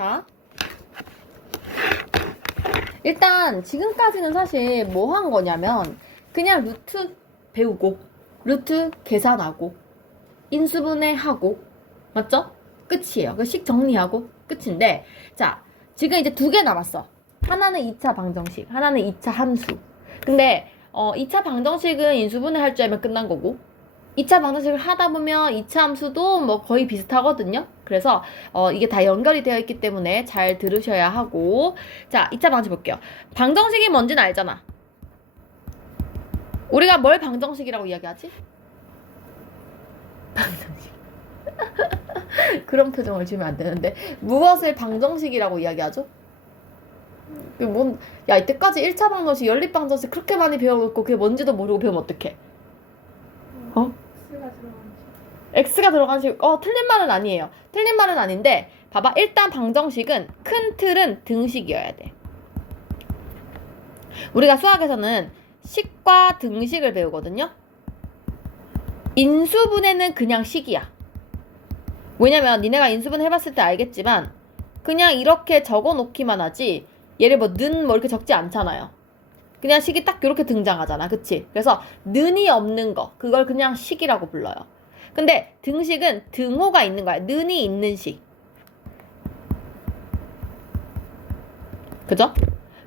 자, 일단 지금까지는 사실 뭐 한 거냐면 그냥 루트 배우고 루트 계산하고 인수분해하고 맞죠? 끝이에요. 그 식 정리하고 끝인데 자, 지금 이제 두 개 남았어. 하나는 2차 방정식, 하나는 2차 함수. 근데 2차 방정식은 인수분해 할 줄 알면 끝난 거고 2차 방정식을 하다 보면 2차 함수도 뭐 거의 비슷하거든요. 그래서 이게 다 연결이 되어 있기 때문에 잘 들으셔야 하고 자, 2차 방정식 볼게요. 방정식이 뭔지는 알잖아. 우리가 뭘 방정식이라고 이야기하지? 방정식. 그런 표정을 지으면 안 되는데 무엇을 방정식이라고 이야기하죠? 야, 이때까지 1차 방정식, 연립 방정식 그렇게 많이 배워놓고 그게 뭔지도 모르고 배우면 어떡해? X가 들어간 식, 틀린 말은 아니에요. 틀린 말은 아닌데, 봐봐. 일단 방정식은, 큰 틀은 등식이어야 돼. 우리가 수학에서는 식과 등식을 배우거든요? 인수분해는 그냥 식이야. 왜냐면, 니네가 인수분해 해봤을 때 알겠지만, 그냥 이렇게 적어 놓기만 하지, 얘를 는 이렇게 적지 않잖아요. 그냥 식이 딱 이렇게 등장하잖아. 그치? 그래서, 는이 없는 거, 그걸 그냥 식이라고 불러요. 근데 등식은 등호가 있는 거야. 는이 있는 식. 그죠?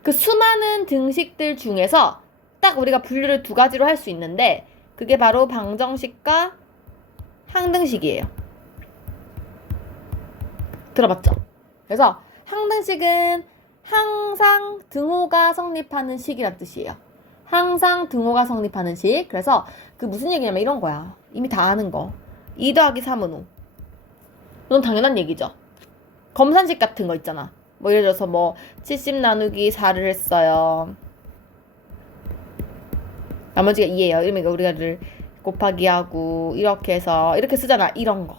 그 수많은 등식들 중에서 딱 우리가 분류를 두 가지로 할 수 있는데 그게 바로 방정식과 항등식이에요. 들어봤죠? 그래서 항등식은 항상 등호가 성립하는 식이란 뜻이에요. 항상 등호가 성립하는 식. 그래서 그 무슨 얘기냐면 이런 거야. 이미 다 아는 거. 2 더하기 3은 5. 이건 당연한 얘기죠. 검산식 같은 거 있잖아. 뭐 예를 들어서 뭐 70 나누기 4를 했어요. 나머지가 2예요. 이러면 우리가를 곱하기 하고 이렇게 해서 이렇게 쓰잖아. 이런 거.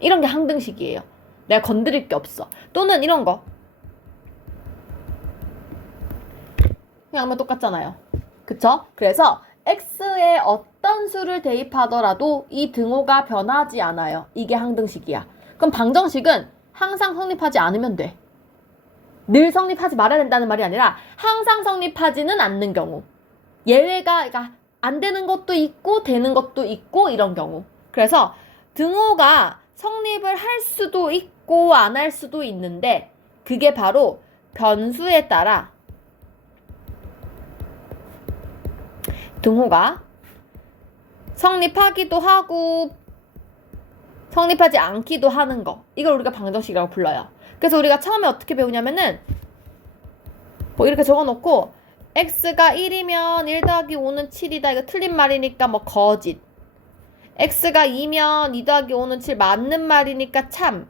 이런 게 항등식이에요. 내가 건드릴 게 없어. 또는 이런 거. 그냥 하면 똑같잖아요. 그쵸? 그래서 x에 어떤 수를 대입하더라도 이 등호가 변하지 않아요. 이게 항등식이야. 그럼 방정식은 항상 성립하지 않으면 돼. 늘 성립하지 말아야 된다는 말이 아니라 항상 성립하지는 않는 경우. 예외가 그러니까 안 되는 것도 있고 되는 것도 있고 이런 경우. 그래서 등호가 성립을 할 수도 있고 안 할 수도 있는데 그게 바로 변수에 따라 등호가 성립하기도 하고 성립하지 않기도 하는 거. 이걸 우리가 방정식이라고 불러요. 그래서 우리가 처음에 어떻게 배우냐면은 뭐 이렇게 적어놓고 x가 1이면 1 더하기 5는 7이다. 이거 틀린 말이니까 뭐 거짓. x가 2면 2 더하기 5는 7 맞는 말이니까 참.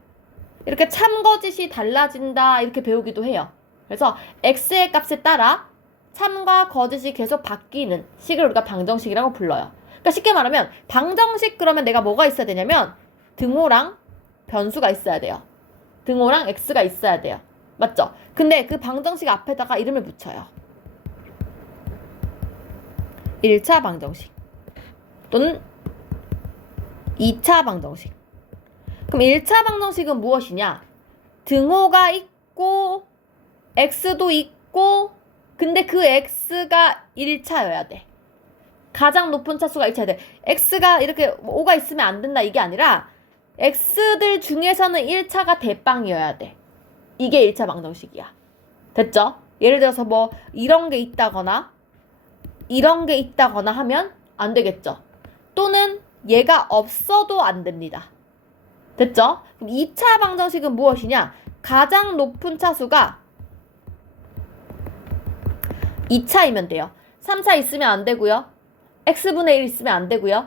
이렇게 참 거짓이 달라진다. 이렇게 배우기도 해요. 그래서 x의 값에 따라 참과 거짓이 계속 바뀌는 식을 우리가 방정식이라고 불러요. 그러니까 쉽게 말하면 방정식 그러면 내가 뭐가 있어야 되냐면 등호랑 변수가 있어야 돼요. 등호랑 x가 있어야 돼요. 맞죠? 근데 그 방정식 앞에다가 이름을 붙여요. 1차 방정식 또는 2차 방정식. 그럼 1차 방정식은 무엇이냐? 등호가 있고 x도 있고 근데 그 x가 1차여야 돼. 가장 높은 차수가 1차여야 돼. x가 이렇게 5가 있으면 안 된다 이게 아니라 x들 중에서는 1차가 대빵이어야 돼. 이게 1차 방정식이야. 됐죠? 예를 들어서 뭐 이런 게 있다거나 이런 게 있다거나 하면 안 되겠죠? 또는 얘가 없어도 안 됩니다. 됐죠? 그럼 2차 방정식은 무엇이냐? 가장 높은 차수가 2차이면 돼요. 3차 있으면 안 되고요. x분의 1 있으면 안 되고요.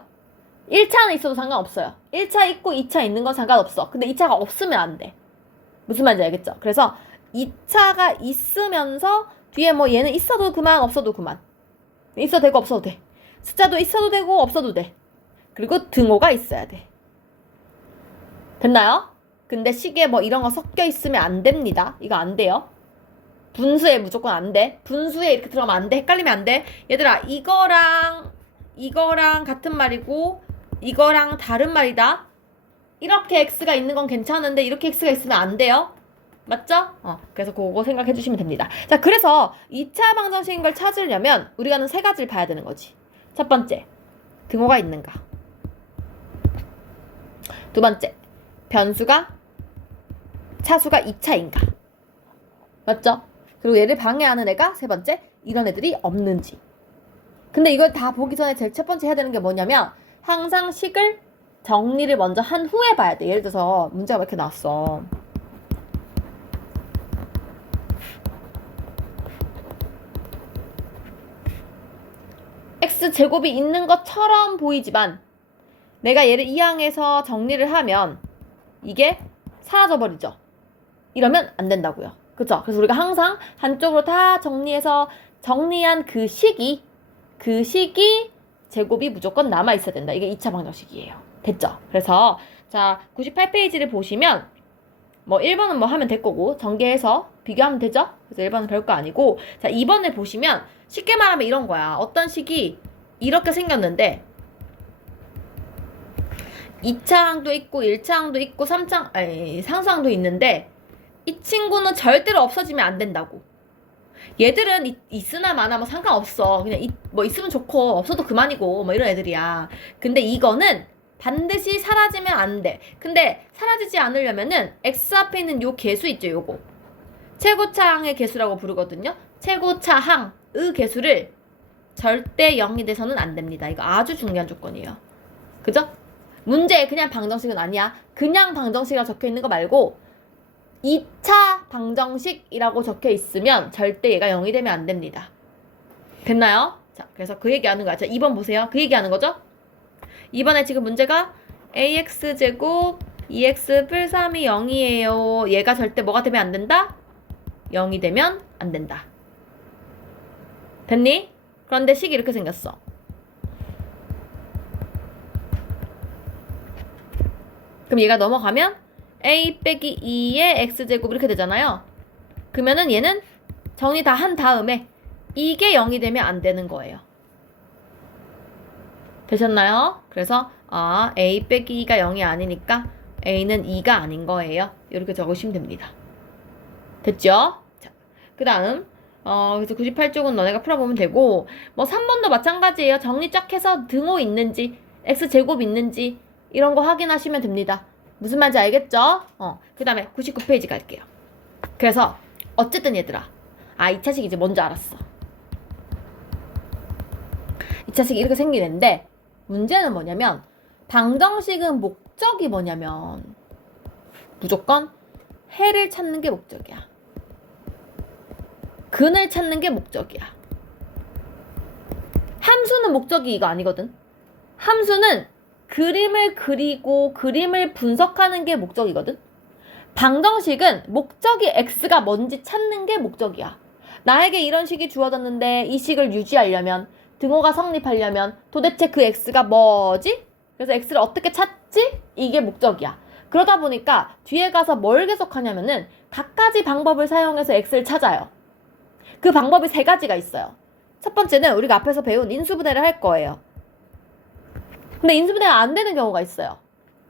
1차는 있어도 상관없어요. 1차 있고 2차 있는 건 상관없어. 근데 2차가 없으면 안 돼. 무슨 말인지 알겠죠? 그래서 2차가 있으면서 뒤에 뭐 얘는 있어도 그만 없어도 그만. 있어도 되고 없어도 돼. 숫자도 있어도 되고 없어도 돼. 그리고 등호가 있어야 돼. 됐나요? 근데 식에 뭐 이런 거 섞여 있으면 안 됩니다. 이거 안 돼요. 분수에 무조건 안 돼. 분수에 이렇게 들어가면 안 돼. 헷갈리면 안 돼. 얘들아, 이거랑 같은 말이고 이거랑 다른 말이다. 이렇게 x가 있는 건 괜찮은데 이렇게 x가 있으면 안 돼요. 맞죠? 그래서 그거 생각해 주시면 됩니다. 자, 그래서 2차 방정식인 걸 찾으려면 우리가는 세 가지를 봐야 되는 거지. 첫 번째, 등호가 있는가. 두 번째, 변수가 차수가 2차인가. 맞죠? 그리고 얘를 방해하는 애가 세 번째, 이런 애들이 없는지. 근데 이걸 다 보기 전에 제일 첫 번째 해야 되는 게 뭐냐면 항상 식을 정리를 먼저 한 후에 봐야 돼. 예를 들어서 문제가 이렇게 나왔어. x제곱이 있는 것처럼 보이지만 내가 얘를 이항해서 정리를 하면 이게 사라져버리죠. 이러면 안 된다고요. 그쵸? 그래서 우리가 항상 한쪽으로 다 정리해서 정리한 그 식이 제곱이 무조건 남아있어야 된다. 이게 2차 방정식이에요. 됐죠? 그래서 자 98페이지를 보시면 뭐 1번은 뭐 하면 될 거고 전개해서 비교하면 되죠? 그래서 1번은 별거 아니고 자 2번을 보시면 쉽게 말하면 이런 거야. 어떤 식이 이렇게 생겼는데 2차항도 있고 1차항도 있고 3차항도 있는데 이 친구는 절대로 없어지면 안 된다고. 얘들은 있으나 마나 뭐 상관없어. 그냥 뭐 있으면 좋고 없어도 그만이고 뭐 이런 애들이야. 근데 이거는 반드시 사라지면 안 돼. 근데 사라지지 않으려면은 x 앞에 있는 요 개수 있죠, 요거. 최고차항의 개수라고 부르거든요. 최고차항의 개수를 절대 0이 돼서는 안 됩니다. 이거 아주 중요한 조건이에요. 그죠? 문제에 그냥 방정식은 아니야. 그냥 방정식이라고 적혀 있는 거 말고 2차 방정식이라고 적혀 있으면 절대 얘가 0이 되면 안 됩니다. 됐나요? 자, 그래서 그 얘기하는 거야. 자, 2번 보세요. 그 얘기하는 거죠? 2번에 지금 문제가 ax제곱 2x 플 3이 0이에요. 얘가 절대 뭐가 되면 안 된다? 0이 되면 안 된다. 됐니? 그런데 식이 이렇게 생겼어. 그럼 얘가 넘어가면 a 빼기 2의 x제곱 이렇게 되잖아요. 그러면은 얘는 정리 다 한 다음에 이게 0이 되면 안 되는 거예요. 되셨나요? 그래서 a 빼기 2가 0이 아니니까 a는 2가 아닌 거예요. 이렇게 적으시면 됩니다. 됐죠? 자, 그 다음 그래서 98쪽은 너네가 풀어보면 되고 뭐 3번도 마찬가지예요. 정리 쫙 해서 등호 있는지 x제곱 있는지 이런 거 확인하시면 됩니다. 무슨 말인지 알겠죠? 그 다음에 99페이지 갈게요. 그래서 어쨌든 얘들아 2차식 이제 뭔지 알았어. 2차식이 이렇게 생기는데 문제는 뭐냐면 방정식은 목적이 뭐냐면 무조건 해를 찾는 게 목적이야. 근을 찾는 게 목적이야. 함수는 목적이 이거 아니거든. 함수는 그림을 그리고 그림을 분석하는 게 목적이거든. 방정식은 목적이 x가 뭔지 찾는 게 목적이야. 나에게 이런 식이 주어졌는데 이 식을 유지하려면 등호가 성립하려면 도대체 그 x가 뭐지? 그래서 x를 어떻게 찾지? 이게 목적이야. 그러다 보니까 뒤에 가서 뭘 계속하냐면은 각가지 방법을 사용해서 x를 찾아요. 그 방법이 세 가지가 있어요. 첫 번째는 우리가 앞에서 배운 인수분해를 할 거예요. 근데 인수분해가 안 되는 경우가 있어요.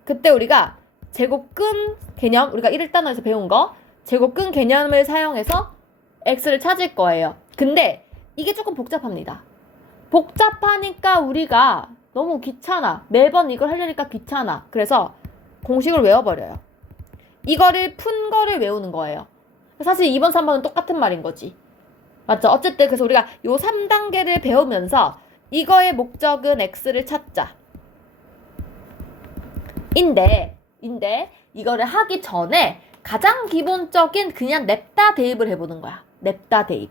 그때 우리가 제곱근 개념, 우리가 1단원에서 배운 거 제곱근 개념을 사용해서 x를 찾을 거예요. 근데 이게 조금 복잡합니다. 복잡하니까 우리가 너무 귀찮아. 매번 이걸 하려니까 귀찮아. 그래서 공식을 외워버려요. 이거를 푼 거를 외우는 거예요. 사실 2번, 3번은 똑같은 말인 거지. 맞죠? 어쨌든 그래서 우리가 요 3단계를 배우면서 이거의 목적은 x를 찾자. 인데 이거를 하기 전에 가장 기본적인 그냥 냅다 대입을 해보는 거야. 냅다 대입.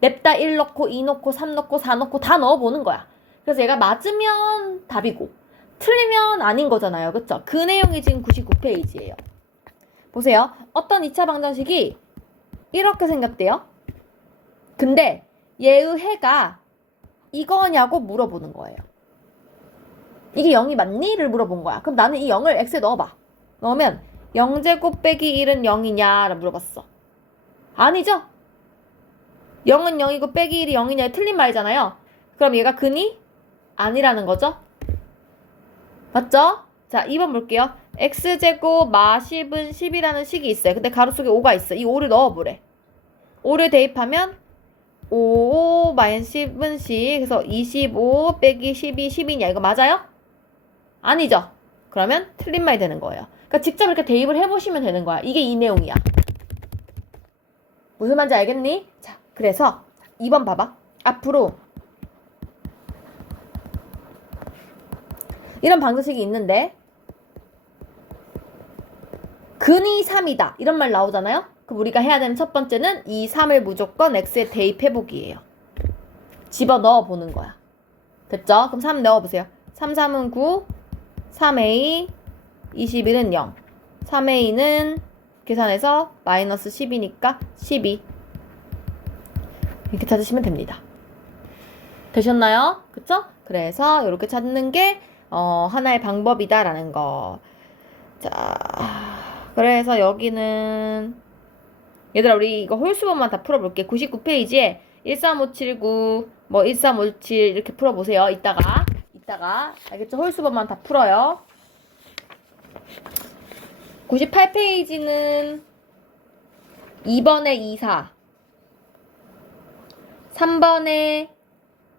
냅다 1 넣고 2 넣고 3 넣고 4 넣고 다 넣어보는 거야. 그래서 얘가 맞으면 답이고 틀리면 아닌 거잖아요. 그쵸? 그 내용이 지금 99페이지예요. 보세요. 어떤 2차 방정식이 이렇게 생겼대요. 근데 얘의 해가 이거냐고 물어보는 거예요. 이게 0이 맞니?를 물어본 거야. 그럼 나는 이 0을 x에 넣어봐. 넣으면 0제곱 빼기 1은 0이냐라고 물어봤어. 아니죠? 0은 0이고 빼기 1이 0이냐 틀린 말이잖아요. 그럼 얘가 근이 아니라는 거죠? 맞죠? 자, 2번 볼게요. x제곱 마 10은 10이라는 식이 있어요. 근데 가로 속에 5가 있어. 이 5를 넣어보래. 5를 대입하면 5 마이너스 10은 10. 그래서 25 빼기 12, 10이냐. 이거 맞아요? 아니죠? 그러면 틀린 말이 되는 거예요. 그러니까 직접 이렇게 대입을 해보시면 되는 거야. 이게 이 내용이야. 무슨 말인지 알겠니? 자, 그래서 2번 봐봐. 앞으로 이런 방정식이 있는데 근이 3이다. 이런 말 나오잖아요? 그럼 우리가 해야 되는 첫 번째는 이 3을 무조건 x에 대입해보기예요. 집어넣어 보는 거야. 됐죠? 그럼 3 넣어보세요. 3, 3은 9, 3a, 21은 0. 3a는 계산해서 마이너스 10이니까 12. 이렇게 찾으시면 됩니다. 되셨나요? 그쵸? 그래서 이렇게 찾는 게 하나의 방법이다라는 거. 자, 그래서 여기는 얘들아 우리 이거 홀수법만 다 풀어볼게. 99페이지에 13579 뭐 1357 이렇게 풀어보세요. 이따가 알겠죠? 홀수법만 다 풀어요. 98페이지는 2번에 24 3번에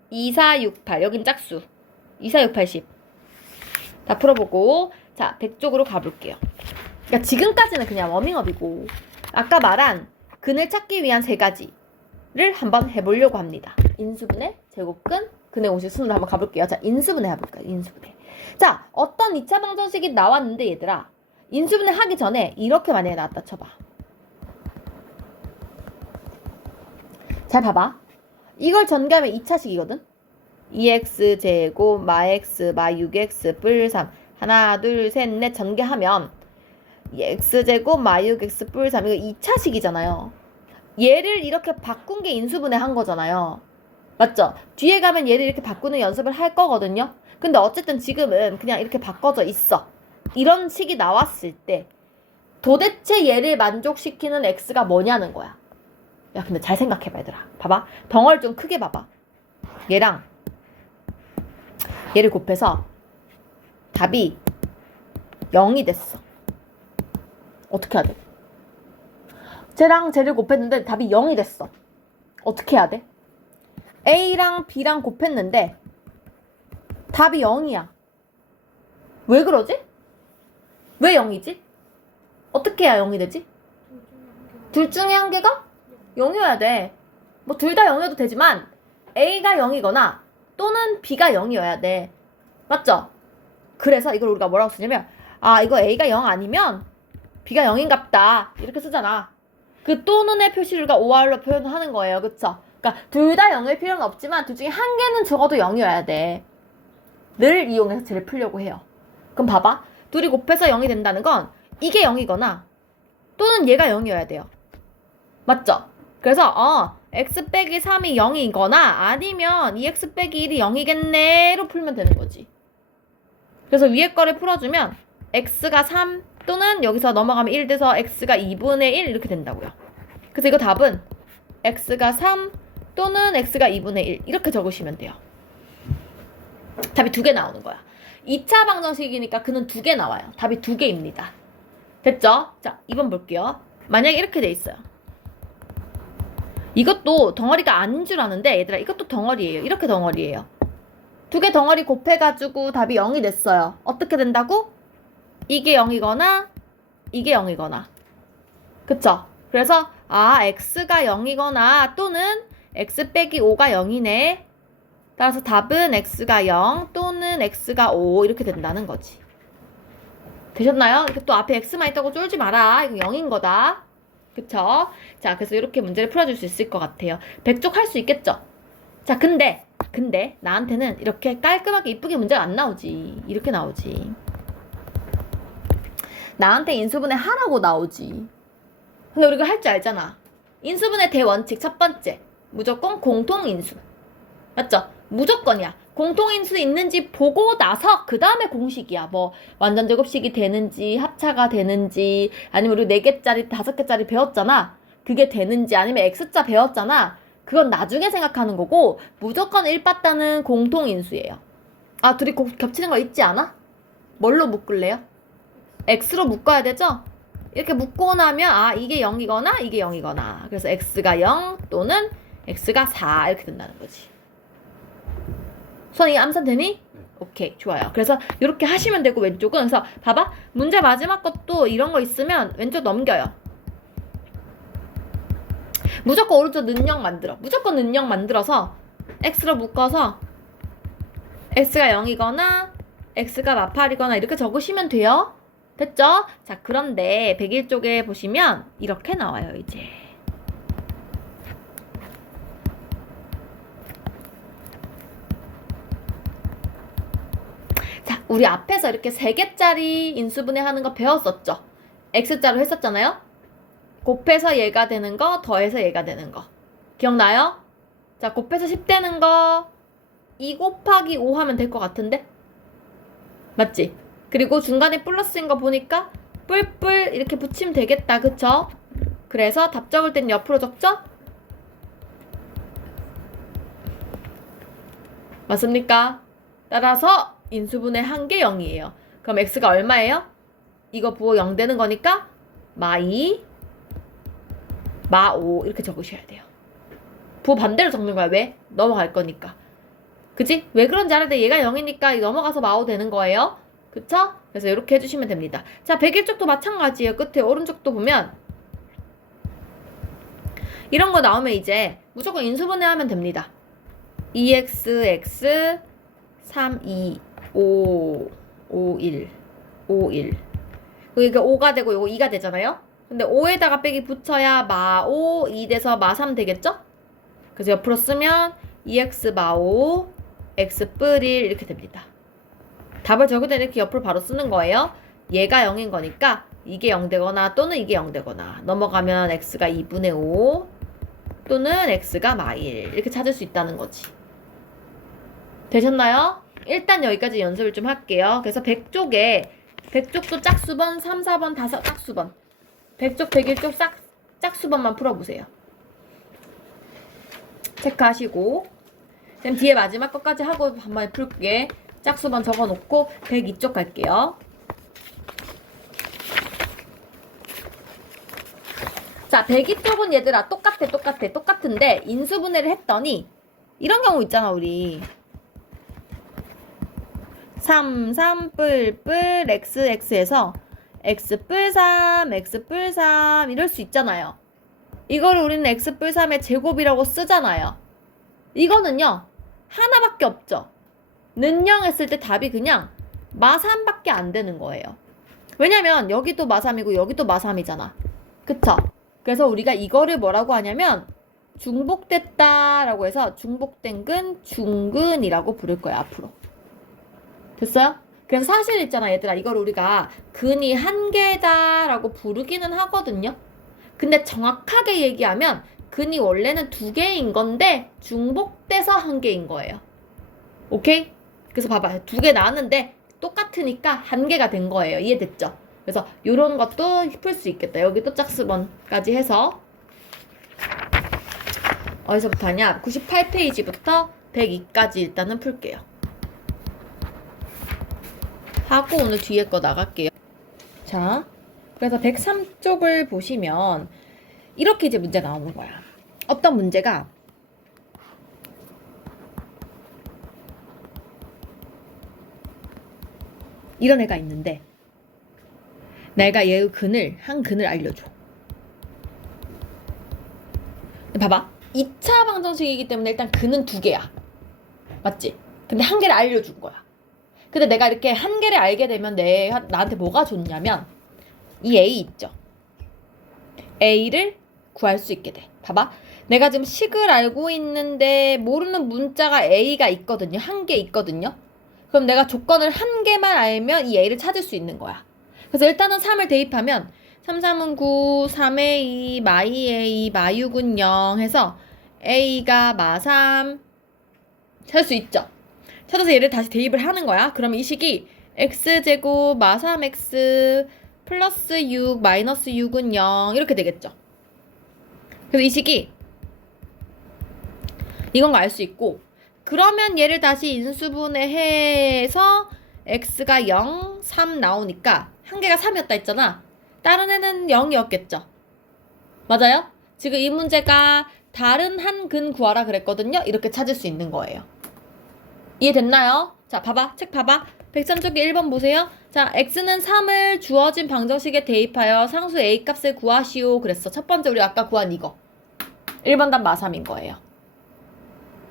2468 여긴 짝수 2468 10 다 풀어보고 자 100쪽으로 가볼게요. 그러니까 지금까지는 그냥 워밍업이고 아까 말한 근을 찾기 위한 세 가지를 한번 해보려고 합니다. 인수분해, 제곱근, 근의 공식 순으로 한번 가볼게요. 자 인수분해 해볼까요? 인수분해. 자 어떤 2차 방정식이 나왔는데 얘들아 인수분해 하기 전에 이렇게 만약에 나왔다 쳐봐. 잘 봐봐. 이걸 전개하면 2차식이거든. 2x제곱 마 x 마 6x 뿔 3 하나 둘 셋 넷 전개하면 x제곱 마 6x 뿔 3 이거 2차식이잖아요. 얘를 이렇게 바꾼 게 인수분해 한 거잖아요. 맞죠? 뒤에 가면 얘를 이렇게 바꾸는 연습을 할 거거든요. 근데 어쨌든 지금은 그냥 이렇게 바꿔져 있어. 이런 식이 나왔을 때 도대체 얘를 만족시키는 x가 뭐냐는 거야. 야 근데 잘 생각해봐 얘들아. 봐봐. 덩어리 좀 크게 봐봐. 얘랑 얘를 곱해서 답이 0이 됐어. 어떻게 해야 돼? 쟤랑 쟤를 곱했는데 답이 0이 됐어. 어떻게 해야 돼? A랑 B랑 곱했는데 답이 0이야. 왜 그러지? 왜 0이지? 어떻게 해야 0이 되지? 둘 중에 한 개가 0이어야 돼. 뭐 둘 다 0이어도 되지만 A가 0이거나 또는 B가 0이어야 돼. 맞죠? 그래서 이걸 우리가 뭐라고 쓰냐면 아 이거 A가 0 아니면 B가 0인갑다 이렇게 쓰잖아. 그 또는의 표시를 우리가 OR로 표현하는 거예요. 그쵸? 그러니까 둘 다 0일 필요는 없지만 둘 중에 한 개는 적어도 0이어야 돼. 를 이용해서 쟤를 풀려고 해요. 그럼 봐봐. 둘이 곱해서 0이 된다는 건 이게 0이거나 또는 얘가 0이어야 돼요. 맞죠? 그래서 x 빼기 3이 0이거나 아니면 2x 빼기 1이 0이겠네로 풀면 되는 거지. 그래서 위에 거를 풀어주면 x가 3 또는 여기서 넘어가면 1 돼서 x가 2분의 1 이렇게 된다고요. 그래서 이거 답은 x가 3 또는 x가 2분의 1 이렇게 적으시면 돼요. 답이 2개 나오는 거야. 2차 방정식이니까 그는 2개 나와요. 답이 2개입니다. 됐죠? 자, 2번 볼게요. 만약에 이렇게 돼 있어요. 이것도 덩어리가 아닌 줄 아는데 얘들아 이것도 덩어리예요. 이렇게 덩어리예요. 2개 덩어리 곱해가지고 답이 0이 됐어요. 어떻게 된다고? 이게 0이거나 이게 0이거나 그쵸? 그래서 x가 0이거나 또는 x 빼기 5가 0이네. 따라서 답은 x가 0 또는 x가 5 이렇게 된다는 거지. 되셨나요? 이렇게 또 앞에 x만 있다고 쫄지 마라. 이거 0인 거다. 그쵸? 자, 그래서 이렇게 문제를 풀어줄 수 있을 것 같아요. 100쪽 할 수 있겠죠? 자, 근데 나한테는 이렇게 깔끔하게 이쁘게 문제가 안 나오지. 이렇게 나오지. 나한테 인수분해 하라고 나오지. 근데 우리가 할 줄 알잖아. 인수분해 대원칙 첫 번째. 무조건 공통인수. 맞죠? 무조건이야. 공통인수 있는지 보고 나서 그 다음에 공식이야. 뭐 완전 제곱식이 되는지 합차가 되는지 아니면 우리 4개짜리 5개짜리 배웠잖아. 그게 되는지 아니면 x자 배웠잖아. 그건 나중에 생각하는 거고 무조건 1빠따는 공통인수예요. 아 둘이 겹치는 거 있지 않아? 뭘로 묶을래요? x로 묶어야 되죠? 이렇게 묶고 나면 아 이게 0이거나 이게 0이거나 그래서 x가 0 또는 x가 4 이렇게 된다는 거지. 수환이 암산 되니? 오케이 좋아요. 그래서 이렇게 하시면 되고 왼쪽은 그래서 봐봐 문제 마지막 것도 이런 거 있으면 왼쪽 넘겨요. 무조건 오른쪽 는영 만들어. 무조건 는영 만들어서 x로 묶어서 x가 0이거나 x가 마팔이거나 이렇게 적으시면 돼요. 됐죠? 자 그런데 101쪽에 보시면 이렇게 나와요 이제. 자 우리 앞에서 이렇게 3개짜리 인수분해 하는 거 배웠었죠? x자로 했었잖아요? 곱해서 얘가 되는 거 더해서 얘가 되는 거 기억나요? 자 곱해서 10 되는 거 2 곱하기 5 하면 될 것 같은데? 맞지? 그리고 중간에 플러스인 거 보니까 뿔뿔 이렇게 붙이면 되겠다 그쵸? 그래서 답 적을 땐 옆으로 적죠? 맞습니까? 따라서 인수분해 한 게 0이에요. 그럼 x가 얼마예요? 이거 부호 0 되는 거니까 마2 마5 이렇게 적으셔야 돼요. 부호 반대로 적는 거야. 왜? 넘어갈 거니까. 그치? 왜 그런지 알았는데 얘가 0이니까 넘어가서 마5 되는 거예요. 그쵸? 그래서 이렇게 해주시면 됩니다. 자 101쪽도 마찬가지예요. 끝에 오른쪽도 보면 이런 거 나오면 이제 무조건 인수분해 하면 됩니다. 2x, x, 3, 2, 5, 5, 1, 5, 1 이게 5가 되고 이거 2가 되잖아요. 근데 5에다가 빼기 붙여야 마5, 2 돼서 마3 되겠죠? 그래서 옆으로 쓰면 2x 마5, x 뿔 1 이렇게 됩니다. 답을 적을 때는 이렇게 옆으로 바로 쓰는 거예요. 얘가 0인 거니까 이게 0 되거나 또는 이게 0 되거나 넘어가면 x가 2분의 5 또는 x가 마1 이렇게 찾을 수 있다는 거지. 되셨나요? 일단 여기까지 연습을 좀 할게요. 그래서 100쪽도 짝수번, 3, 4번 다 짝수번 100쪽, 101쪽 짝수번만 풀어보세요. 체크하시고 그럼 뒤에 마지막 것까지 하고 한번 풀게. 짝수번 적어놓고 102쪽 갈게요. 자 102쪽은 얘들아 똑같은데 인수분해를 했더니 이런 경우 있잖아 우리 3, 3, 뿔뿔, x, x에서 x 뿔 3, x 뿔 3 이럴 수 있잖아요. 이거를 우리는 x 뿔 3의 제곱이라고 쓰잖아요. 이거는요 하나밖에 없죠. 는영 했을 때 답이 그냥 마3밖에 안 되는 거예요. 왜냐면 여기도 마3이고 여기도 마3이잖아. 그쵸? 그래서 우리가 이거를 뭐라고 하냐면 중복됐다 라고 해서 중복된 근, 중근이라고 부를 거야 앞으로. 됐어요? 그래서 사실 있잖아 얘들아 이걸 우리가 근이 한 개다 라고 부르기는 하거든요. 근데 정확하게 얘기하면 근이 원래는 2개인 건데 중복돼서 1개인 거예요. 오케이? 그래서 봐봐요. 2개 나왔는데 똑같으니까 1개가 된 거예요. 이해됐죠? 그래서 요런 것도 풀 수 있겠다. 여기 또 짝수번까지 해서 어디서부터 하냐? 98페이지부터 102까지 일단은 풀게요. 하고 오늘 뒤에 거 나갈게요. 자, 그래서 103쪽을 보시면 이렇게 이제 문제 나오는 거야. 어떤 문제가 이런 애가 있는데 내가 얘의 한 근을 알려줘. 봐봐. 2차 방정식이기 때문에 일단 근은 2개야. 맞지? 근데 1개를 알려준 거야. 근데 내가 이렇게 1개를 알게 되면 나한테 뭐가 좋냐면 이 A 있죠? A를 구할 수 있게 돼. 봐봐. 내가 지금 식을 알고 있는데 모르는 문자가 A가 있거든요. 1개 있거든요. 그럼 내가 조건을 1개만 알면 이 A를 찾을 수 있는 거야. 그래서 일단은 3을 대입하면 3, 3은 9, 3에 2, 마2에 2, 마6은 0 해서 A가 마3 찾을 수 있죠. 찾아서 얘를 다시 대입을 하는 거야. 그러면 이 식이 x제곱 마3x 플러스 6 마이너스 6은 0 이렇게 되겠죠. 그래서 이 식이 이건 거 알 수 있고 그러면 얘를 다시 인수분해해서 x가 0, 3 나오니까 한 개가 3이었다 했잖아. 다른 애는 0이었겠죠. 맞아요? 지금 이 문제가 다른 한 근 구하라 그랬거든요. 이렇게 찾을 수 있는 거예요. 이해됐나요? 자, 봐봐. 책 봐봐. 103쪽에 1번 보세요. 자, x는 3을 주어진 방정식에 대입하여 상수 a 값을 구하시오. 그랬어. 첫 번째 우리 아까 구한 이거. 1번 답 마3인 거예요.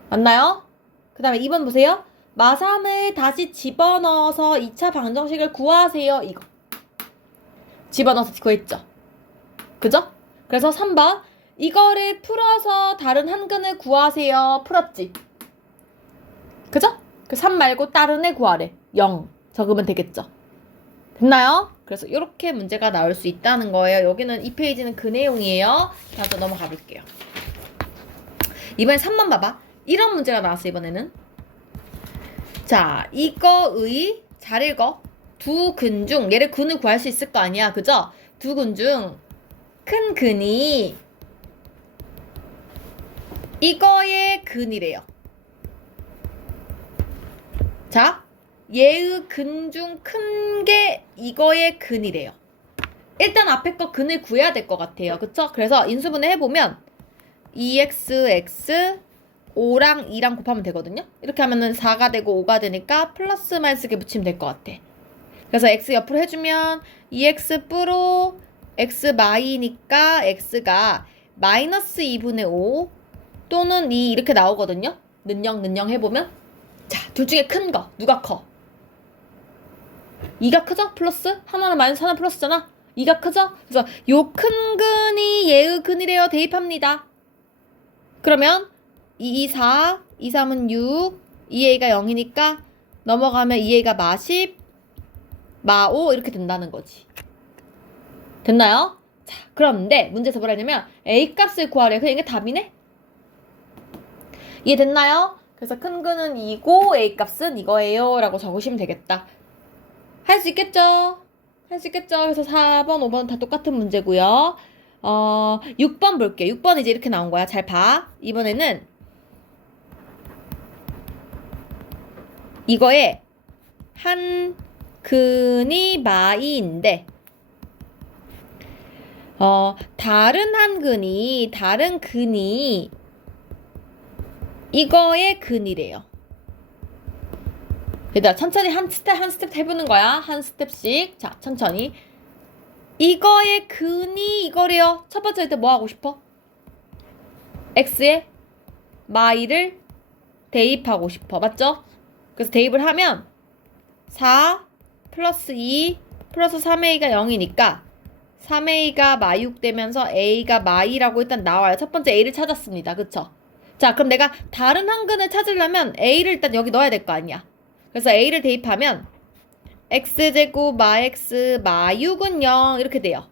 맞나요? 그 다음에 2번 보세요. 마3을 다시 집어넣어서 2차 방정식을 구하세요. 이거. 집어넣어서 구했죠. 그죠? 그래서 3번. 이거를 풀어서 다른 한 근을 구하세요. 풀었지? 그죠? 그 3 말고 다른 애 구하래. 0 적으면 되겠죠. 됐나요? 그래서 이렇게 문제가 나올 수 있다는 거예요. 여기는 이 페이지는 그 내용이에요. 자, 또 넘어가 볼게요. 이번에 3번 봐봐. 이런 문제가 나왔어, 이번에는. 자, 이거의 잘 읽어. 두 근 중 얘를 근을 구할 수 있을 거 아니야. 그죠? 두 근 중 큰 근이 이거의 근이래요. 자, 얘의 근 중 큰 게 이거의 근이래요. 일단 앞에 거 근을 구해야 될 것 같아요. 그쵸? 그래서 인수분해 해보면 2x, 5랑 2랑 곱하면 되거든요. 이렇게 하면은 4가 되고 5가 되니까 플러스 마이너스 이렇게 붙이면 될 것 같아. 그래서 x 옆으로 해주면 2x 뿌로 x 마이니까 x가 마이너스 2분의 5 또는 2 이렇게 나오거든요. 는영 해보면 자, 둘 중에 큰 거 누가 커? 2가 크죠? 플러스? 하나는 마이너스 하나 플러스잖아. 2가 크죠? 그래서 요 큰 근이 얘의 근이래요. 대입합니다. 그러면 2, 2, 4, 2, 3은 6, 2a가 0이니까 넘어가면 2a가 마 10, 마 5 이렇게 된다는 거지. 됐나요? 자, 그런데 문제에서 뭐라 했냐면 a 값을 구하래. 그냥 이게 답이네? 이해됐나요? 그래서 큰 근은 2고 a 값은 이거예요 라고 적으시면 되겠다. 할 수 있겠죠? 할 수 있겠죠? 그래서 4번, 5번 다 똑같은 문제고요. 6번 볼게요. 6번 이제 이렇게 나온 거야. 잘 봐. 이번에는 이거에 한 근이 마이인데 다른 한 근이 다른 근이 이거의 근이래요. 얘들아 천천히 한 스텝 해보는 거야. 한 스텝씩. 자, 천천히. 이거의 근이 이거래요. 첫 번째 때 뭐 하고 싶어? x에 마이를 대입하고 싶어. 맞죠? 그래서 대입을 하면 4 플러스 2 플러스 3a가 0이니까 3a가 마6 되면서 a가 마2라고 일단 나와요. 첫 번째 a를 찾았습니다. 그쵸? 자, 그럼 내가 다른 한 근을 찾으려면 a를 일단 여기 넣어야 될 거 아니야. 그래서 a를 대입하면 x제곱 마x 마6은 0 이렇게 돼요.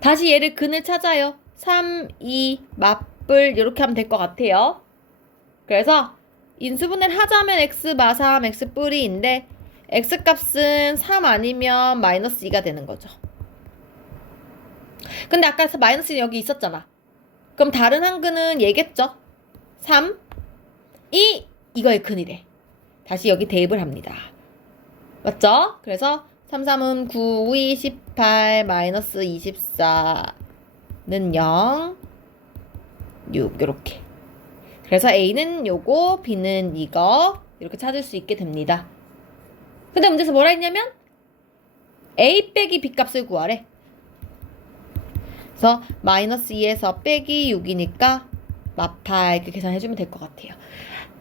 다시 얘를 근을 찾아요. 3, 2, 맞불 이렇게 하면 될 것 같아요. 그래서 인수분해를 하자면 x 마3 x 뿌리인데 x 값은 3 아니면 마이너스 2가 되는 거죠. 근데 아까 마이너스 2 여기 있었잖아. 그럼 다른 한 근은 얘겠죠? 3, 2 이거의 근이래. 다시 여기 대입을 합니다. 맞죠? 그래서 3, 3은 9, 2, 18, 마이너스 24는 0, 6 이렇게. 그래서 A는 요거, B는 이거 이렇게 찾을 수 있게 됩니다. 근데 문제에서 뭐라 했냐면 A 빼기 B 값을 구하래. 그래서 마이너스 2에서 빼기 6이니까 마8 이렇게 계산해주면 될 것 같아요.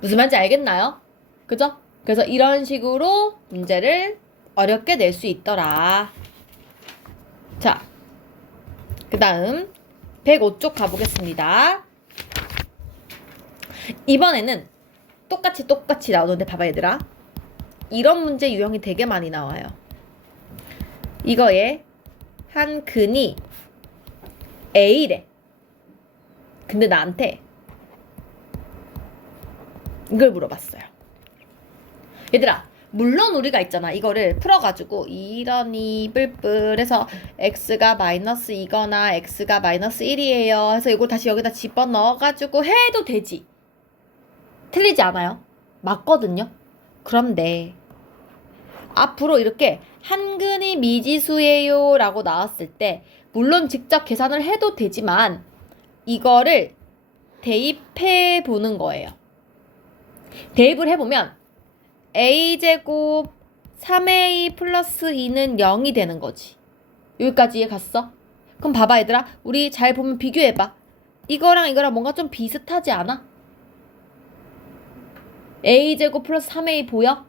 무슨 말인지 알겠나요? 그죠? 그래서 이런 식으로 문제를 어렵게 낼 수 있더라. 자, 그 다음 105쪽 가보겠습니다. 이번에는 똑같이 나오는데 봐봐 얘들아. 이런 문제 유형이 되게 많이 나와요. 이거에 한 근이 A래. 근데 나한테 이걸 물어봤어요. 얘들아, 물론 우리가 있잖아. 이거를 풀어가지고 이러니 뿔뿔해서 x가 마이너스 2거나 x가 마이너스 1이에요. 해서 이걸 다시 여기다 집어넣어가지고 해도 되지. 틀리지 않아요? 맞거든요. 그런데 앞으로 이렇게 한근이 미지수예요 라고 나왔을 때 물론 직접 계산을 해도 되지만 이거를 대입해 보는 거예요. 대입을 해보면 a제곱 3a 플러스 2는 0이 되는 거지. 여기까지 이해 갔어? 그럼 봐봐 얘들아, 우리 잘 보면 비교해봐. 이거랑 이거랑 뭔가 좀 비슷하지 않아? a제곱 플러스 3a 보여?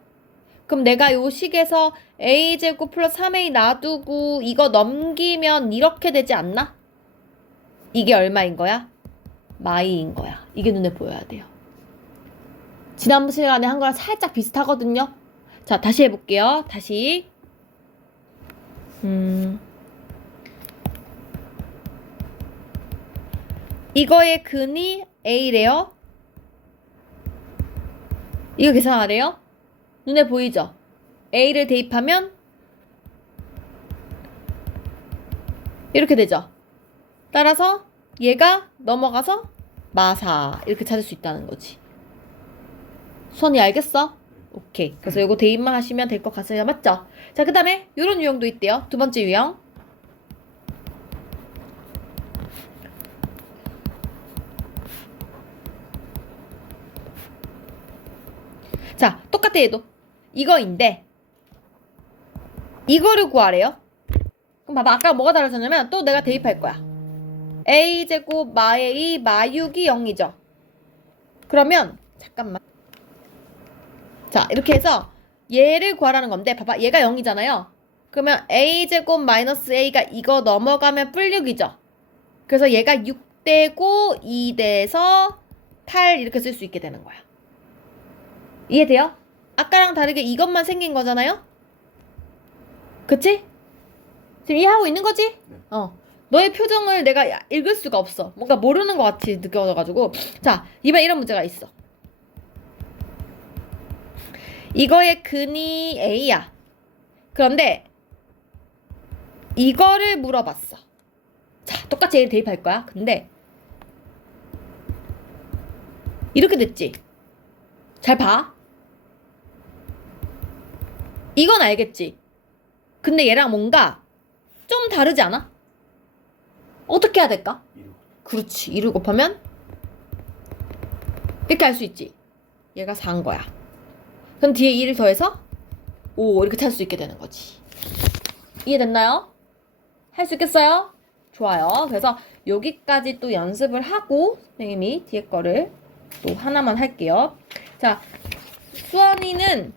그럼 내가 요 식에서 a제곱 플러스 3a 놔두고 이거 넘기면 이렇게 되지 않나? 이게 얼마인 거야? 마이인 거야. 이게 눈에 보여야 돼요. 지난번 시간에 한 거랑 살짝 비슷하거든요. 자, 다시 해볼게요. 다시. 이거의 근이 a래요. 이거 계산하래요. 눈에 보이죠? a를 대입하면 이렇게 되죠. 따라서 얘가 넘어가서 마사 이렇게 찾을 수 있다는 거지. 수원이 알겠어? 오케이. 그래서 이거 대입만 하시면 될 것 같습니다. 맞죠? 자, 그 다음에 이런 유형도 있대요. 두 번째 유형. 자, 똑같아 얘도. 이거인데 이거를 구하래요. 그럼 봐봐. 아까 뭐가 달라졌냐면 또 내가 대입할 거야. a제곱 마A 마6이 0이죠. 그러면 잠깐만. 자, 이렇게 해서 얘를 구하라는 건데 봐봐. 얘가 0이잖아요. 그러면 a제곱 마이너스 a가 이거 넘어가면 뿔 6이죠. 그래서 얘가 6되고 2돼서 8 이렇게 쓸 수 있게 되는 거야. 이해돼요? 아까랑 다르게 이것만 생긴 거잖아요? 그치? 지금 이해하고 있는 거지? 네. 너의 표정을 내가 읽을 수가 없어. 뭔가 모르는 것 같이 느껴져가지고. 자, 이번에 이런 문제가 있어. 이거의 근이 a야. 그런데 이거를 물어봤어. 자, 똑같이 얘를 대입할 거야. 근데 이렇게 됐지? 잘 봐. 이건 알겠지? 근데 얘랑 뭔가 좀 다르지 않아? 어떻게 해야 될까? 2로. 그렇지. 2를 곱하면 이렇게 할 수 있지. 얘가 4인 거야. 그럼 뒤에 2를 더해서 5 이렇게 찾을 수 있게 되는 거지. 이해됐나요? 할 수 있겠어요? 좋아요. 그래서 여기까지 또 연습을 하고 선생님이 뒤에 거를 또 하나만 할게요. 자, 수원이는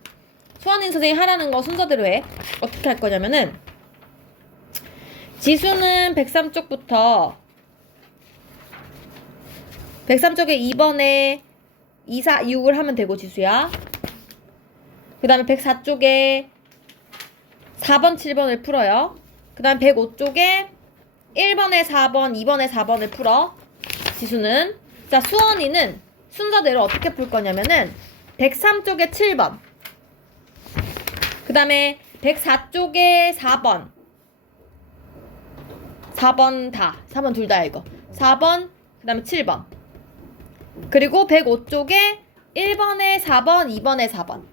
선생님이 하라는 거 순서대로 해. 어떻게 할 거냐면은 지수는 103쪽부터 103쪽에 2번에 2, 4, 6을 하면 되고 지수야. 그 다음에 104쪽에 4번, 7번을 풀어요. 그 다음 105쪽에 1번에 4번, 2번에 4번을 풀어. 지수는. 자, 수원이는 순서대로 어떻게 풀 거냐면은 103쪽에 7번. 그 다음에 104쪽에 4번. 4번 다. 4번 둘 다야 이거. 4번, 그 다음에 7번. 그리고 105쪽에 1번에 4번, 2번에 4번.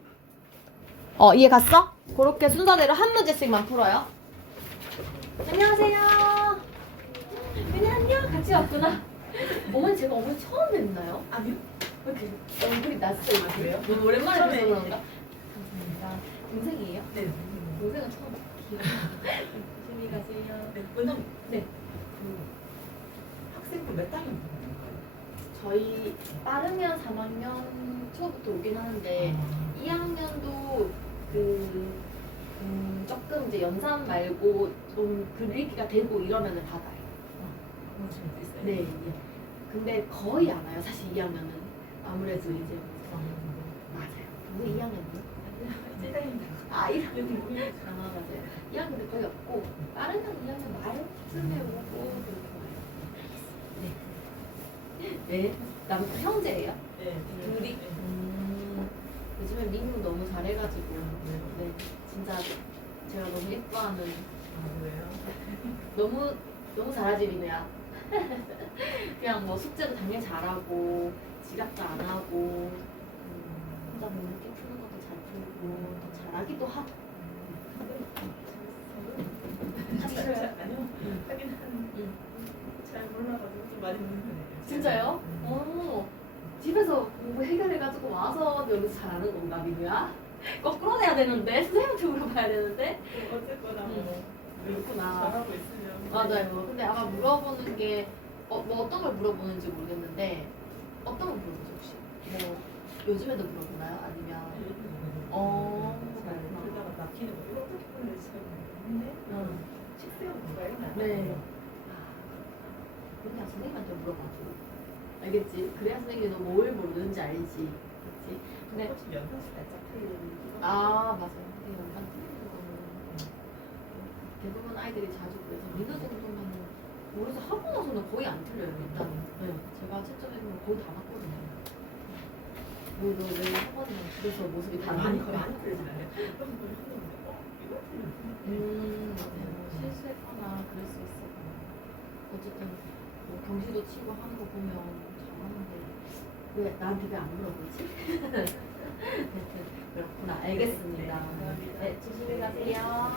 이해 갔어? 그렇게 순서대로 한 문제씩만 풀어요. 안녕하세요. 민희 안녕. 같이 왔구나. 어머니 제가 어머니 처음 뵙나요? 아니요. 왜 이렇게 얼굴이 낯설지? 그래요? 너무 오랜만에 처음에 뵈서 그런가? 감사합니다. 동생이에요? 네. 동생은 처음 봐. 조심히 가세요. 네. 원장님. 네. 그 학생분 몇 학년 보는 거예요? 저희 빠르면 3학년 초부터 오긴 하는데 2학년도 조금 이제 연산 말고 좀 글읽기가 되고 이러면은 받아요. 그런 친구도 있어요? 네. 근데 거의 안 와요. 사실 2학년은 아무래도 이제 맞아요. 우리 2학년도 이제 1학년 아 1학년 맞아요. 2학년도 거의 없고 빠르면 2학년 말쯤에 오고 그렇게 와요. 알겠습니다. 네. 남 형제예요? 네. 둘이? 요즘에 미국 너무 잘해가지고 네 진짜 제가 너무 예뻐하는 아, 그래요? 너무 잘하지 민우야. 그냥 뭐 숙제도 당연히 잘하고 지각도 안 하고 혼자 뭐 늦게 푸는 것도 잘 풀고 더 잘하기도 하고 아니요. 하긴 잘 몰라가지고 좀 많이 묻는 편이에요. 진짜요? 음. 오, 집에서 공부 해결해가지고 와서 여기서 잘하는 건가, 민우야? 거꾸로 해야 되는데, 선생님한테 물어봐야 되는데. 어쨌거나 뭐 그렇구나. 잘하고 있으면 맞아요. 근데 아마 물어보는 게, 뭐 어떤 걸 물어보는지 모르겠는데, 어떤 걸 물어보죠, 혹시? 뭐, 요즘에도 물어보나요? 아니면, 그러다가 막히는 거 이거 어떻게 보내 지금 했는데 응. 식세우 누가 이런 거 네. 그냥 선생님한테 물어봐줘. 알겠지? 그래야 선생님이 너 뭘 모르는지 알지. 그렇지? 근데 혹시 연상식 날짜 틀리기도 맞아요. 근데 연상 틀리는 거는 대부분 아이들이 자주 그래서 민우 정도면은 모르서 하고 나서는 거의 안 틀려요. 일단 네. 제가 채점해보면 거의 다 맞거든요. 너왜 학원이랑 집에서 모습이 다른 거야? 많이 틀리진 않아요. 어떤 분이 했는데 이거 틀렸네. 맞아요. 실수했거나 그럴 수 있어. 어쨌든 뭐 경시도 치고 하는 거 보면 잘하는데 왜 나한테 왜 안 물어보지? 하여튼 그렇구나. 알겠습니다. 네, 조심히 가세요.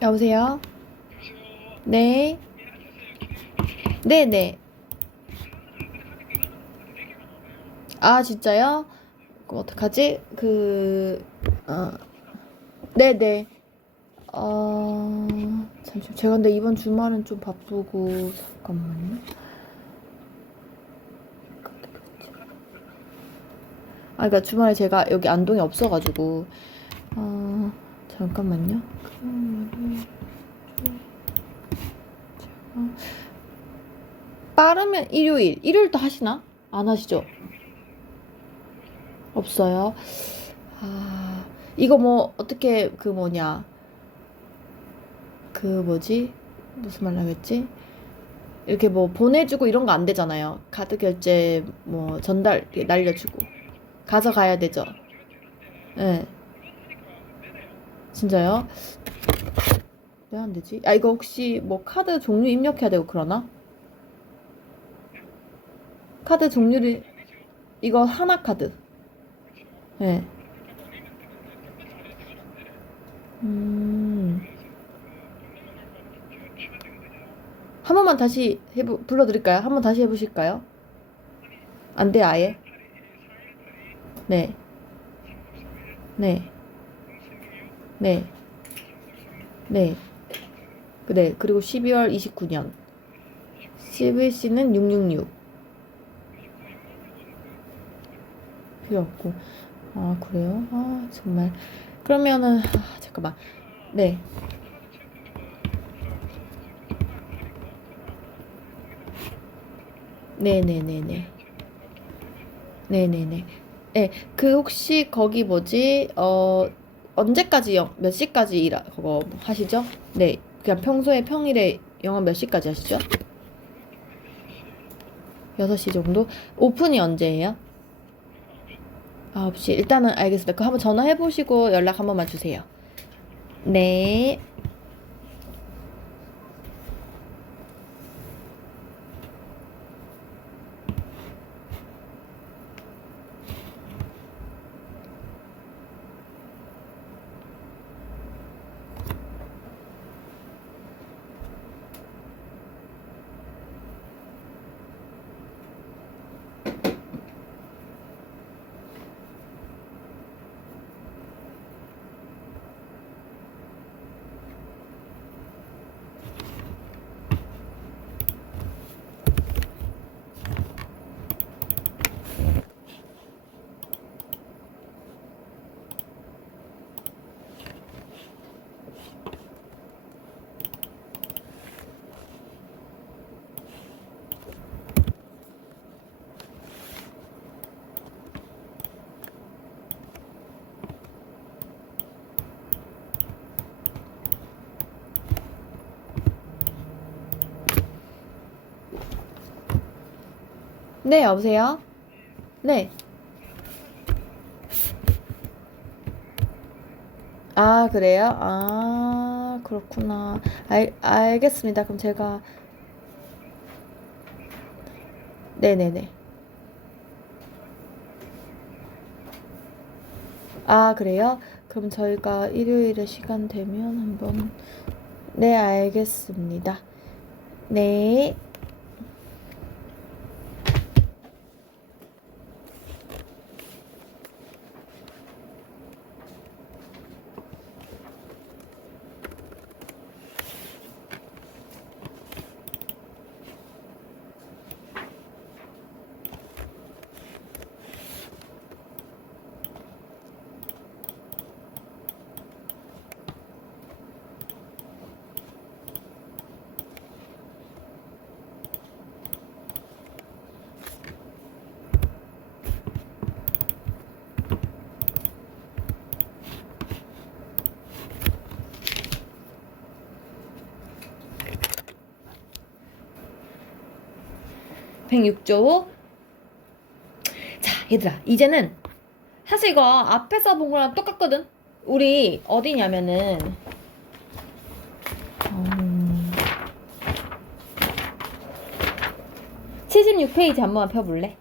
여보세요? 네. 네네. 아, 진짜요? 그럼 어떡하지? 네네. 잠시만. 제가 근데 이번 주말은 좀 바쁘고, 잠깐만요. 그러니까 주말에 제가 여기 안동에 없어가지고, 잠깐만요. 빠르면 일요일도 하시나? 안 하시죠? 없어요. 이거 뭐 어떻게 무슨 말 하겠지? 이렇게 뭐 보내주고 이런 거 안 되잖아요. 카드 결제 뭐 전달 이렇게 날려주고 가져가야 되죠. 네. 진짜요? 왜 안 되지? 이거 혹시 뭐 카드 종류 입력해야 되고 그러나? 카드 종류를 이거 하나 카드. 네. 한 번만 다시 불러드릴까요? 한 번 다시 해보실까요? 안 돼요, 아예? 네. 네. 네. 네. 네. 그리고 12월 29년. CVC는 666. 필요 없고. 그래요? 정말. 그러면은, 잠깐만. 네. 네네네네. 네네네. 네, 혹시 거기 언제까지 몇 시까지 그거 하시죠? 네, 그냥 평소에 평일에 영업 몇 시까지 하시죠? 6시 정도? 오픈이 언제예요? 9시. 일단은 알겠습니다. 그 한번 전화해보시고 연락 한 번만 주세요. 네. 네, 여보세요? 네. 아, 그래요? 아, 그렇구나. 알겠습니다. 그럼 제가, 네네네. 아, 그래요? 그럼 저희가 일요일에 시간 되면 한번, 네, 알겠습니다. 네. (106조) 자, 얘들아, 이제는 사실 이거 앞에서 본 거랑 똑같거든? 우리 어디냐면은 76페이지 한 번만 펴볼래?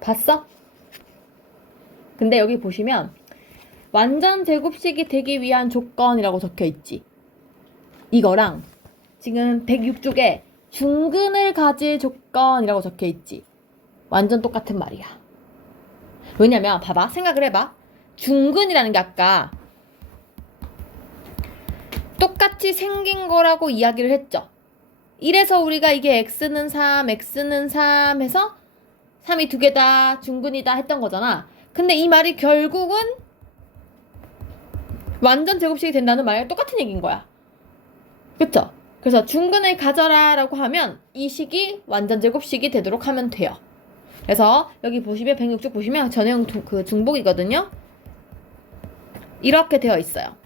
봤어? 근데 여기 보시면 완전 제곱식이 되기 위한 조건이라고 적혀 있지. 이거랑 지금 106쪽에 중근을 가질 조건이라고 적혀 있지. 완전 똑같은 말이야. 왜냐면 봐봐, 생각을 해봐. 중근이라는 게 아까 똑같이 생긴 거라고 이야기를 했죠. 이래서 우리가 이게 x는 3, x는 3 해서 3이 두 개다, 중근이다 했던 거잖아. 근데 이 말이 결국은 완전 제곱식이 된다는 말이랑 똑같은 얘기인 거야. 그쵸? 그래서 중근을 가져라 라고 하면 이 식이 완전 제곱식이 되도록 하면 돼요. 그래서 여기 보시면 106쪽 보시면 전형 그 중복이거든요. 이렇게 되어 있어요.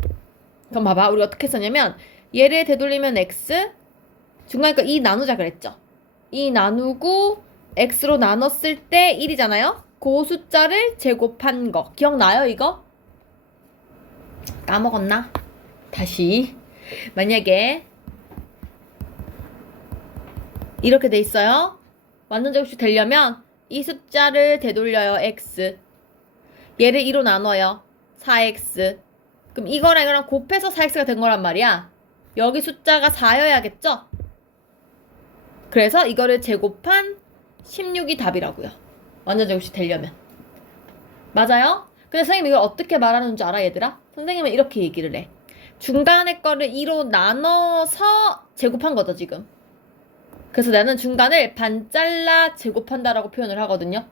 그럼 봐봐, 우리 어떻게 썼냐면 얘를 되돌리면 x, 중간에 거 2 나누자 그랬죠. 2 나누고 x로 나눴을 때 1이잖아요. 그 숫자를 제곱한 거 기억나요 이거? 까먹었나? 다시 만약에 이렇게 돼 있어요. 완전 제곱식 되려면 이 숫자를 되돌려요. x. 얘를 2로 나눠요. 4x. 그럼 이거랑 곱해서 4x가 된 거란 말이야. 여기 숫자가 4여야겠죠? 그래서 이거를 제곱한 16이 답이라고요. 완전 제곱식 되려면. 맞아요? 근데 선생님이 이걸 어떻게 말하는 줄 알아, 얘들아? 선생님은 이렇게 얘기를 해. 중간에 거를 2로 나눠서 제곱한 거죠, 지금. 그래서 나는 중간을 반 잘라 제곱한다라고 표현을 하거든요.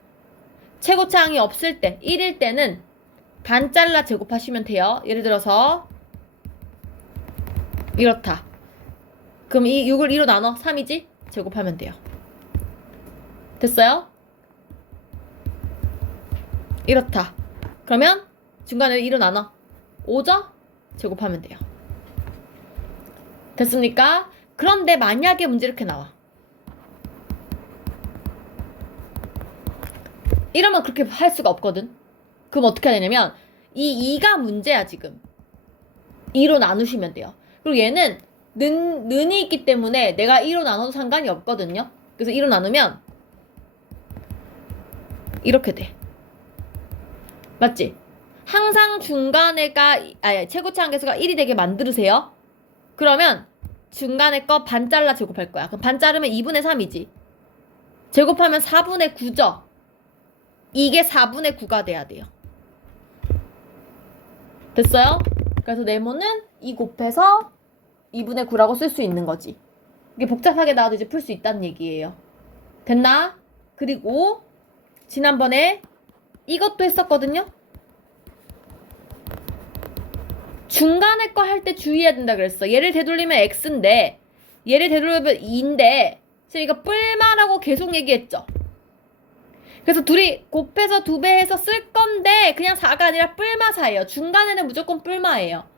최고차항이 없을 때, 1일 때는 반 잘라 제곱하시면 돼요. 예를 들어서 이렇다. 그럼 이 6을 2로 나눠 3이지? 제곱하면 돼요. 됐어요? 이렇다. 그러면 중간을 2로 나눠 5죠? 제곱하면 돼요. 됐습니까? 그런데 만약에 문제 이렇게 나와. 이러면 그렇게 할 수가 없거든. 그럼 어떻게 해야 되냐면 이 2가 문제야 지금. 2로 나누시면 돼요. 그리고 얘는 는이 있기 때문에 내가 2로 나눠도 상관이 없거든요. 그래서 2로 나누면 이렇게 돼. 맞지? 항상 중간에가 최고차항 계수가 1이 되게 만들으세요. 그러면 중간에 거 반 잘라 제곱할 거야. 그럼 반 자르면 2분의 3이지. 제곱하면 4분의 9죠. 이게 4분의 9가 돼야 돼요. 됐어요? 그래서 네모는 2 곱해서 2분의 9라고 쓸 수 있는 거지. 이게 복잡하게 나와도 이제 풀 수 있다는 얘기예요. 됐나? 그리고 지난번에 이것도 했었거든요. 중간에 거 할 때 주의해야 된다 그랬어. 얘를 되돌리면 x인데 얘를 되돌리면 2인데 지금 이거 뿔마라고 계속 얘기했죠. 그래서 둘이 곱해서 2배 해서 쓸 건데 그냥 4가 아니라 뿔마사예요. 중간에는 무조건 뿔마예요.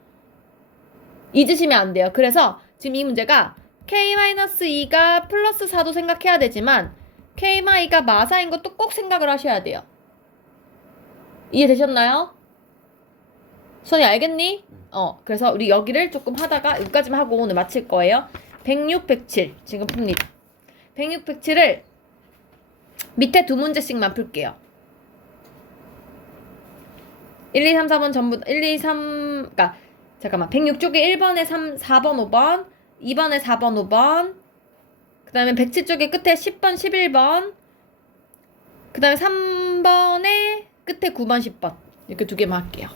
잊으시면 안 돼요. 그래서 지금 이 문제가 k-2가 플러스 4도 생각해야 되지만 k-가 마사인 것도 꼭 생각을 하셔야 돼요. 이해되셨나요? 수원이 알겠니? 그래서 우리 여기를 조금 하다가 여기까지만 하고 오늘 마칠 거예요. 106, 107 지금 풉니다. 106, 107을 밑에 2문제씩만 풀게요. 1, 2, 3, 4번 전부 1, 2, 3 그러니까 잠깐만 106쪽에 1번에 4번, 5번 2번에 4번, 5번 그 다음에 107쪽에 끝에 10번, 11번 그 다음에 3번에 끝에 9번, 10번 이렇게 2개만 할게요.